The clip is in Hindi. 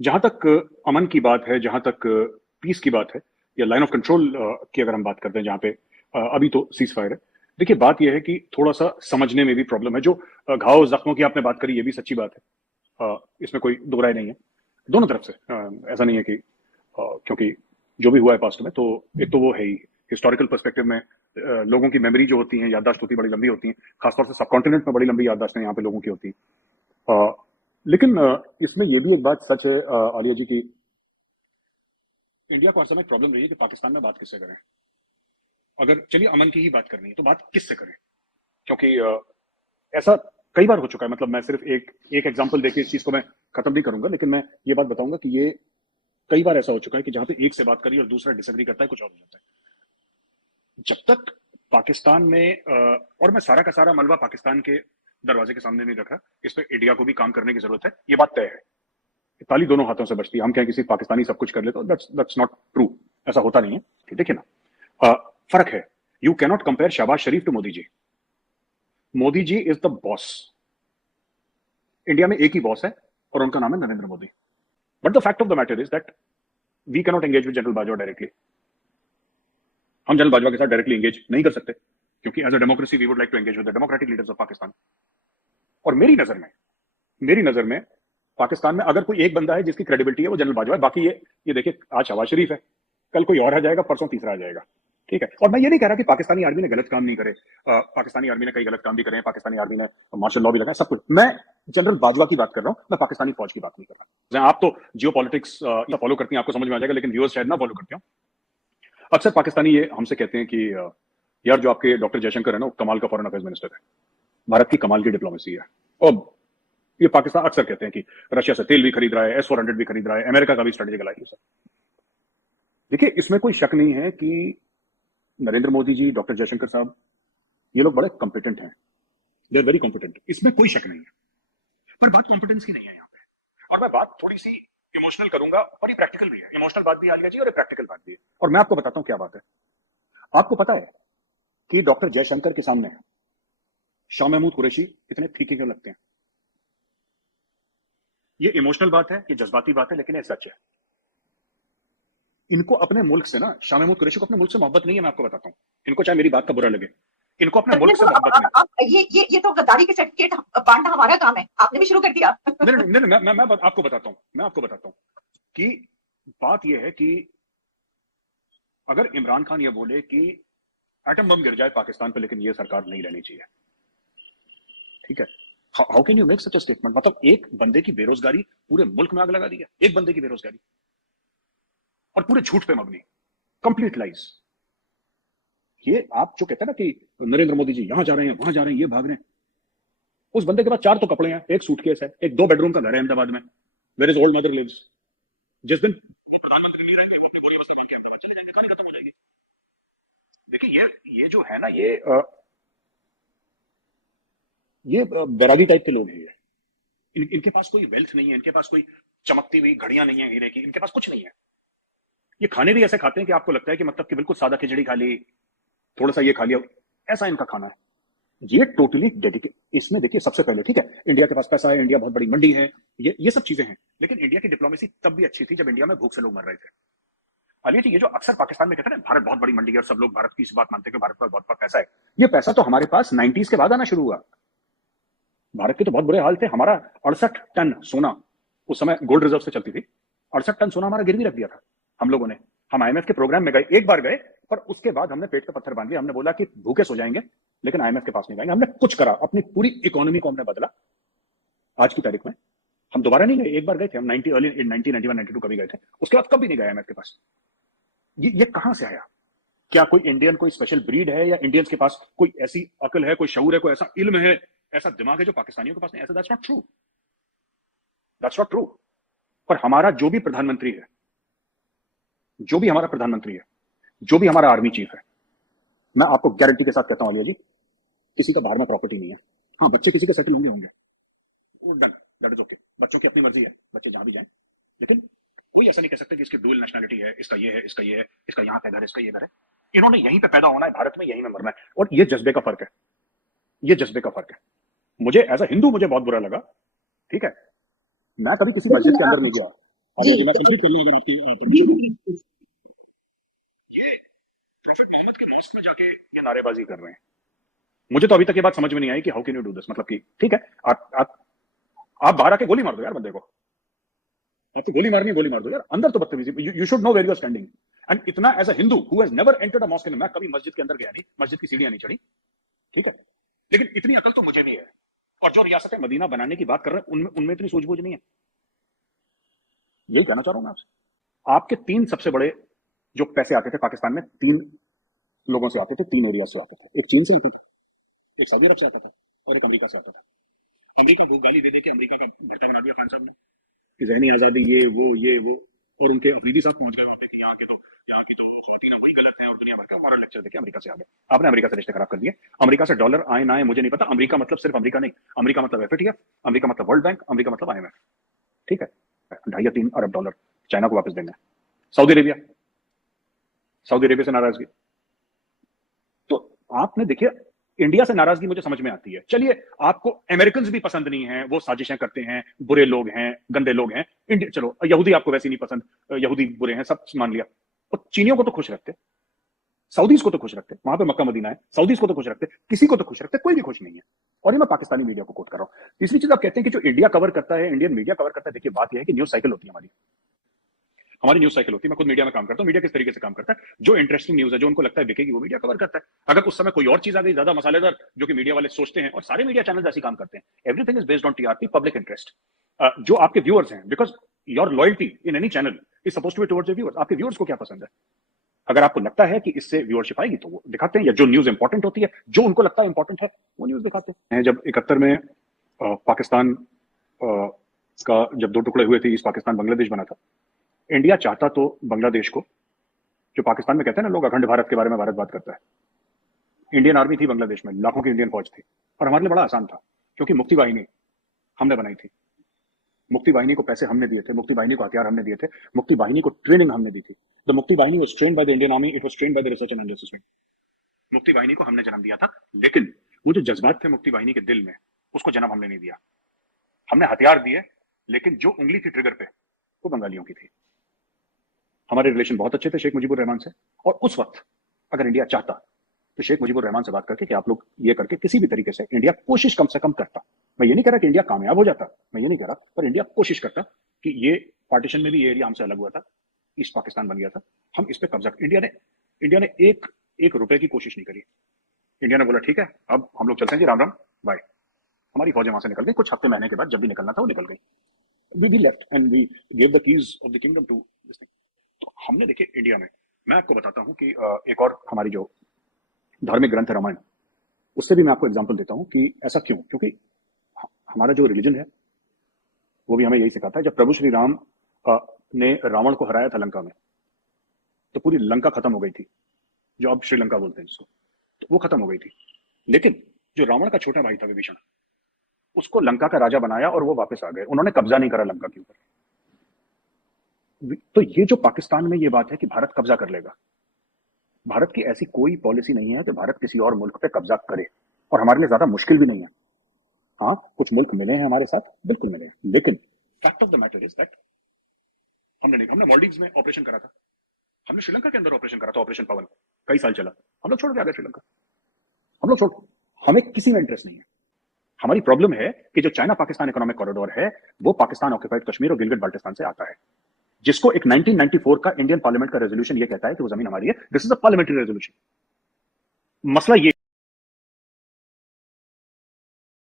जहां तक अमन की बात है, जहां तक पीस की बात है, या लाइन ऑफ कंट्रोल की अगर हम बात करते हैं, जहां पे अभी तो सीज फायर है। देखिए, बात यह है कि थोड़ा सा समझने में भी प्रॉब्लम है। जो घाव जख्मों की आपने बात करी, ये भी सच्ची बात है। इसमें कोई दो राय नहीं है दोनों तरफ से। ऐसा नहीं है कि क्योंकि जो भी हुआ है पास्ट में, तो एक तो वो है ही हिस्टोरिकल पर्सपेक्टिव में। लोगों की मेमोरी जो होती है, याददाश्त होती है, बड़ी लंबी होती है। खासतौर से सब कॉन्टिनेंट में बड़ी लंबी याददाश्तें यहाँ पे लोगों की होती है। लेकिन इसमें यह भी एक बात सच है, आलिया जी, की इंडिया को हर समय प्रॉब्लम रही है कि पाकिस्तान में बात किससे करें। अगर चलिए अमन की ही बात करनी है तो बात किससे करें, क्योंकि ऐसा कई बार हो चुका है। मतलब मैं सिर्फ एक एक एग्जांपल देके इस चीज को मैं खत्म नहीं करूंगा, लेकिन मैं ये बात बताऊंगा कि ये कई बार ऐसा हो चुका है कि जहां पे एक से बात करी और दूसरा डिसएग्री करता है, कुछ और हो जाता है। जब तक पाकिस्तान में और मैं सारा का सारा मलबा पाकिस्तान के दरवाजे के सामने नहीं रखा, इस पर इंडिया को भी काम करने की जरूरत है, ये बात तय है। ताली दोनों हाथों से बचती है। हम कहें किसी पाकिस्तानी सब कुछ कर ले, तो दैट्स नॉट ट्रू। ऐसा होता नहीं है। देखिए ना, फर्क है। You cannot compare Shahbaz Sharif to Modi ji. Modi ji is the boss. India में एक ही बॉस है और उनका नाम है Narendra Modi. But the fact of the matter is that we cannot engage with general Bajwa directly. हम जनरल बाजवा के साथ डायरेक्टली एंगेज नहीं कर सकते, क्योंकि as a democracy we would like to engage with the democratic leaders of Pakistan. और मेरी नजर में पाकिस्तान में अगर कोई एक बंदा है जिसकी क्रेडिबिलिटी है, वो जनरल बाजवा है। बाकी ये देखिए, आज शहबाज शरीफ है, कल कोई और आ जाएगा, परसों तीसरा आ जाएगा। ठीक है। और मैं ये नहीं कह रहा कि पाकिस्तानी आर्मी ने गलत काम नहीं करे। पाकिस्तानी आर्मी ने कई गलत काम भी करे हैं, पाकिस्तानी आर्मी ने मार्शल लॉ भी लगाया, सब कुछ। मैं जनरल बाजवा की बात कर रहा हूं, मैं पाकिस्तानी फौज की बात नहीं कर रहा। आप तो जियो पॉलिटिक्स फॉलो करती हैं, आपको समझ में आ जाएगा, लेकिन व्यूअर्स शायद ना फॉलो करते हो। अक्सर पाकिस्तानी ये हमसे कहते हैं कि यार, जो आपके डॉक्टर जयशंकर है ना, वो कमाल का फॉरेन अफेयर्स मिनिस्टर है, भारत की कमाल की डिप्लोमेसी है। और ये पाकिस्तान अक्सर कहते हैं कि रशिया से तेल भी खरीद रहा है, S-400 भी खरीद रहा है, अमेरिका का भी स्ट्रेटेजिक अलाइज है। देखिए, इसमें कोई शक नहीं है कि नरेंद्र मोदी जी, डॉक्टर जयशंकर साहब, ये लोग बड़े कॉम्पिटेंट हैं। दे आर वेरी कॉम्पिटेंट, इसमें कोई शक नहीं है। पर बात कॉम्पिटेंस की नहीं है यहाँ पे। और मैं बात थोड़ी सी इमोशनल करूंगा, और ये प्रैक्टिकल भी है। इमोशनल बात भी आलिया जी, और ये प्रैक्टिकल बात भी है। और मैं आपको बताता हूं क्या बात है। आपको पता है कि डॉक्टर जयशंकर के सामने शाह महमूद कुरैशी इतने फीके क्यों लगते हैं? ये इमोशनल बात है, ये जज्बाती बात है, लेकिन ये सच है। इनको अपने मुल्क से ना, शाह महमूद कुरैशी को अपने मुल्क से मोहब्बत नहीं है। मैं आपको बताता हूं, इनको चाहे मेरी बात का बुरा लगे, इनको अपने मुल्क से मोहब्बत नहीं। अब ये तो गद्दारी के सर्टिफिकेट बांटना हमारा काम है, आपने भी शुरू कर दिया। नहीं नहीं नहीं, मैं आपको बताता हूं कि बात यह है कि अगर इमरान खान ये बोले कि एटम बम गिर जाए पाकिस्तान पे, लेकिन ये सरकार नहीं रहनी चाहिए, ठीक है। How can you make such a statement? मतलब एक बंदे की बेरोजगारी पूरे मुल्क में आग लगा दी है, एक बंदे की बेरोजगारी, और पूरे झूठ पे मबनी, कंप्लीट लाइज। ये आप जो कहते हैं ना कि नरेंद्र मोदी जी यहां जा रहे हैं, वहां जा रहे हैं, ये भाग रहे हैं, उस बंदे के पास 4 तो कपड़े हैं, एक सूटकेस है, एक 2 बेडरूम का घर है अहमदाबाद में, where is old mother lives. जिस दिन प्रधानमंत्री नहीं रहेंगे, अपने बोरी वस्त्र बांध के अहमदाबाद चले जाएंगे, कहानी खत्म हो जाएगी। देखिए, ये जो है ना, ये बैरागी टाइप के लोग हैं। इनके पास कोई वेल्थ नहीं है, इनके पास कोई चमकती हुई घड़ियां नहीं है हीरे की, इनके पास कुछ नहीं है। ये खाने भी ऐसे खाते हैं कि आपको लगता है कि मतलब कि बिल्कुल सादा खिचड़ी खा ली, थोड़ा सा ये खा लिया, ऐसा इनका खाना है। ये टोटली डेडिकेट। इसमें देखिए, सबसे पहले ठीक है, इंडिया के पास पैसा है, इंडिया बहुत बड़ी मंडी है, ये सब चीजें हैं, लेकिन इंडिया की डिप्लोमेसी तब भी अच्छी थी जब इंडिया में भूख से लोग मर रहे थे। अली जी, ये जो अक्सर पाकिस्तान में कहते हैं ना, भारत बहुत बड़ी मंडी है और सब लोग भारत की इस बात मानते हैं कि भारत पर बहुत पैसा है, ये पैसा तो हमारे पास 90s के बाद आना शुरू हुआ। भारत के तो बहुत बुरे हाल थे। हमारा 68 टन सोना, उस समय गोल्ड रिजर्व से चलती थी, 68 टन सोना हमारा गिरवी रख दिया था हम लोगों ने। हम IMF के प्रोग्राम में गए, एक बार गए, पर उसके बाद हमने पेट पे पत्थर बांध लिया। हमने बोला कि भूखे सो जाएंगे, लेकिन IMF के पास नहीं जाएंगे। हमने कुछ करा, अपनी पूरी इकोनॉमी को हमने बदला। आज की तारीख में हम दोबारा नहीं गए, एक बार गए थे हम, 90 अर्ली 1991 92 कभी गए थे, उसके बाद कभी नहीं गए IMF के पास। ये कहां से आया? क्या कोई इंडियन कोई स्पेशल ब्रीड है, या इंडियंस के पास कोई ऐसी अकल है, कोई शऊर है, कोई ऐसा इल्म है, ऐसा दिमाग है जो पाकिस्तानियों के पास नहीं? ऐसा that's not true, that's not true. पर हमारा जो भी प्रधानमंत्री है, जो भी हमारा प्रधानमंत्री है, जो भी हमारा आर्मी चीफ है, मैं आपको गारंटी के साथ कहता हूं आलिया जी, किसी का बाहर में प्रॉपर्टी नहीं है। हाँ, बच्चे किसी के सेटल होंगे, डन, दैट इज ओके। बच्चों की अपनी मर्जी है, बच्चे जहां भी जाएं, लेकिन कोई ऐसा नहीं कह सकता कि इसकी डुअल नेशनलिटी है, इसका ये है, इसका ये है, इसका यहाँ का घर है, इसका ये घर है। इन्होंने यहीं पे पैदा होना है, भारत में यहीं में मरना है। और ये जज्बे का फर्क है, ये जज्बे का फर्क है। मुझे एज अ हिंदू मुझे बहुत बुरा लगा, ठीक है। मैं कभी किसी मस्जिद के अंदर नहीं गया, जी मैं कंप्लीट कर लूं अगर आपकी permission। ये प्रॉफिट मोहम्मद के मॉस्क में जाके ये नारेबाजी कर रहे हैं। मुझे तो अभी तक ये बात समझ में नहीं आई कि how can you do this, मतलब कि ठीक है आप बाहर आके गोली मार दो यार बंदे को, आपको गोली मारनी है गोली मार दो यार, अंदर तो बदतमीजी, you should know where you are standing. And इतना as a Hindu who has never entered a mosque in, मैं कभी मस्जिद के अंदर गया नहीं, मस्जिद की सीढ़ियां नहीं चढ़ी, ठीक है, लेकिन इतनी अकल तो मुझे भी है। और जो रियासत मदीना बनाने की बात कर रहे हैं उनमें उनमें इतनी सूझबूझ नहीं है। यही कहना चाह रहा हूं मैं आपसे। आपके 3 सबसे बड़े जो पैसे आते थे पाकिस्तान में, 3 लोगों से आते थे, 3 एरिया से आते थे। एक चीन से आते थे, एक सऊदी अरब से आता था और एक अमेरिका से आता था। अमेरिका लोग गाली दे के अमेरिका का भरता बना दिया खान साहब ने कि ज़हनी आज़ादी ये वो, और उनके अफरीदी साहब पहुंच गए वहां पे कि यहाँ की तो मदीना वही गलत है और दुनिया भर का हमारा लेक्चर देके अमेरिका से आ गए। आपने अमेरिका से रिश्ते खराब कर दिए। अमेरिका से डॉलर आए ना आए मुझे नहीं पता, अमेरिका मतलब सिर्फ अमेरिका नहीं, अमेरिका मतलब एफएटीएफ, अमेरिका मतलब वर्ल्ड बैंक, अमेरिका मतलब IMF, ठीक है। 2.5 या 3 अरब डॉलर चाइना को वापस देना है। सऊदी अरेबिया से नाराजगी। तो आपने देखिए इंडिया से नाराजगी मुझे समझ में आती है, चलिए आपको अमेरिकन भी पसंद नहीं है, वो साजिशें करते हैं, बुरे लोग हैं, गंदे लोग हैं, इंडिया चलो यहूदी आपको वैसे नहीं पसंद, यहूदी बुरे हैं, सब मान लिया। और चीनियों को तो खुश रखते, सऊदीज को तो खुश रखते, वहां पे मक्का मदीना है, सऊदीज को तो खुश रखते, किसी को तो खुश रखते, कोई भी खुश नहीं है। और ये मैं पाकिस्तानी मीडिया को कोट कर रहा हूं। तीसरी चीज आप कहते हैं कि जो इंडिया कवर करता है, इंडियन मीडिया कवर करता है, देखिए बात यह है कि न्यूज साइकिल होती है हमारी न्यूज साइकिल होती है। मैं खुद मीडिया में काम करता हूं, मीडिया किस तरीके से काम करता है, जो इंटरेस्टिंग न्यूज है, जो उनको लगता है बिकेगी, वो मीडिया कवर करता है। अगर उस समय कोई और चीज आ गई ज्यादा मसालेदार, जो कि मीडिया वाले सोचते हैं, और सारे मीडिया चैनल ऐसे काम करते हैं, everything is based on TRP, public interest. जो आपके व्यूअर्स हैं, because your loyalty in any channel is supposed to be towards your viewers. आपके व्यूअर्स को क्या पसंद है, अगर आपको लगता है कि इससे व्यूअरशिप आएगी तो वो दिखाते हैं, या जो न्यूज इंपॉर्टेंट होती है, जो उनको लगता है इंपॉर्टेंट है, वो न्यूज दिखाते हैं। जब 71 में पाकिस्तान का जब 2 टुकड़े हुए थे, ईस्ट पाकिस्तान बांग्लादेश बना था, इंडिया चाहता तो बांग्लादेश को, जो पाकिस्तान में कहते हैं ना लोग अखंड भारत के बारे में भारत बात करता है, इंडियन आर्मी थी बांग्लादेश में, लाखों की इंडियन फौज थी, और हमारे लिए बड़ा आसान था क्योंकि मुक्ति वाहिनी हमने बनाई थी, मुक्ति वाहिनी को पैसे हमने दिए थे, मुक्ति वाहिनी को हथियार हमने दिए थे, मुक्ति वाहिनी को ट्रेनिंग हमने दी थी। The Mukti Vahini was trained by the Indian army, it was trained by the research and analysis wing. Mukti Vahini को हमने जन्म दिया था, लेकिन वो जो जज्बात थे मुक्ति वाहिनी के दिल में, उसको जन्म हमने नहीं दिया। हमने हथियार दिए, लेकिन जो उंगली थी ट्रिगर पे वो बंगालियों की थी। हमारे रिलेशन बहुत अच्छे थे शेख मुजीबुर रहमान से, और उस वक्त अगर इंडिया चाहता तो शेख मुजीबुर रहमान से बात करके कि आप लोग ये करके किसी भी तरीके से इंडिया कोशिश कम से कम करता। मैं ये नहीं कह रहा कि इंडिया कामयाब हो जाता, मैं ये नहीं कह रहा, पर इंडिया कोशिश करता कि ये पार्टीशन में भी ये एरिया हमसे अलग हुआ था, ईस्ट पाकिस्तान बन गया था, हम इस पे कब्जा। इंडिया ने एक रुपए की कोशिश नहीं करी। इंडिया ने बोला ठीक है अब हम लोग चलते हैं जी, राम राम बाय। हमारी फौजें वहां से निकल गई, कुछ हफ्ते महीने के बाद जब भी निकलना था वो निकल गई। We left and we give the keys of the kingdom to this thing. तो हमने देखिए इंडिया में, मैं आपको बताता हूं कि एक और हमारी जो धार्मिक ग्रंथ है रामायण, उससे भी मैं आपको एग्जांपल देता हूं कि ऐसा क्यों, क्योंकि हमारा जो रिलीजन है वो भी हमें यही सिखाता है। जब प्रभु श्री राम ने रावण को हराया था लंका में, तो पूरी लंका खत्म हो गई थी, जो अब श्रीलंका बोलते हैं जिसको, तो वो खत्म हो गई थी। लेकिन जो रावण का छोटा भाई था विभीषण, उसको लंका का राजा बनाया और वो वापस आ गए, उन्होंने कब्जा नहीं करा लंका के ऊपर। तो ये जो पाकिस्तान में ये बात है कि भारत कब्जा कर लेगा, भारत की ऐसी कोई पॉलिसी नहीं है कि भारत किसी और मुल्क पे कब्जा करे, और हमारे लिए ज्यादा मुश्किल भी नहीं है। हाँ कुछ मुल्क मिले हैं हमारे साथ, बिल्कुल मिले हैं, लेकिन fact of the matter is that हमने मालदीव्स में ऑपरेशन करा था, हमने श्रीलंका के अंदर ऑपरेशन करा था, ऑपरेशन पवन कई साल चला, हम लोग छोड़ के आ गए श्रीलंका, हम लोग छोड़, हमें किसी में इंटरेस्ट नहीं है। हमारी प्रॉब्लम है कि जो चाइना पाकिस्तान इकोनॉमिक कॉरिडोर है वो पाकिस्तान ऑक्यूपाइड कश्मीर और गिलगिट बाल्टिस्तान से आता है, जिसको एक 1994 का इंडियन पार्लियामेंट का रेजोल्यूशन ये कहता है कि वो जमीन हमारी है। This is a parliamentary resolution. मसला ये